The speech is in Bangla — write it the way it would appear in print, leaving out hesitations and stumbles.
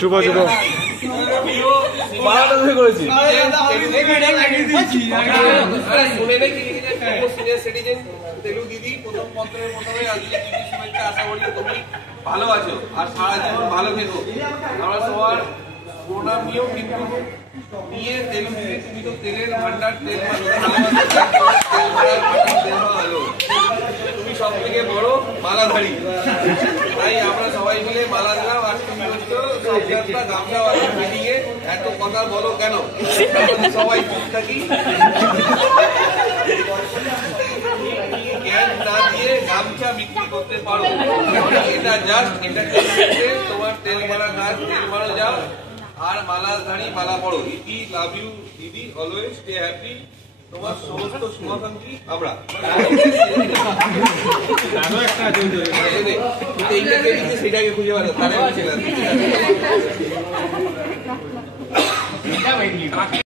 চুপ চুপ ভালো আছো আর সারা জীবন ভালো থেকো। আমরা সবার প্রণাম নিয়েও কিন্তু নিয়ে তেলুগু তুমি তো তেলের ভান্ডার তেল তুমি সব থেকে বড় মালাধারী, তাই আমরা সবাই মিলে মালা দিলাম। আর তুমি হচ্ছে গামছা মিটিংয়ে এত কথা বলো কেন? সবাই চুপ থাকি, জ্ঞান না দিয়ে গামছা বিক্রি করতে পারো। এটা জাস্ট এটা তোমার তেল মারা কাজ, তেল মারা যাও আর মালাধারী মালা পড়ো। ইতি লাভ ইউ দিদি, অলওয়েজ স্টে হ্যাপি। তোমার সমস্ত শুভাকাঙ্ক্ষী আমরা। সেটাকে খুঁজে পারো তাহলে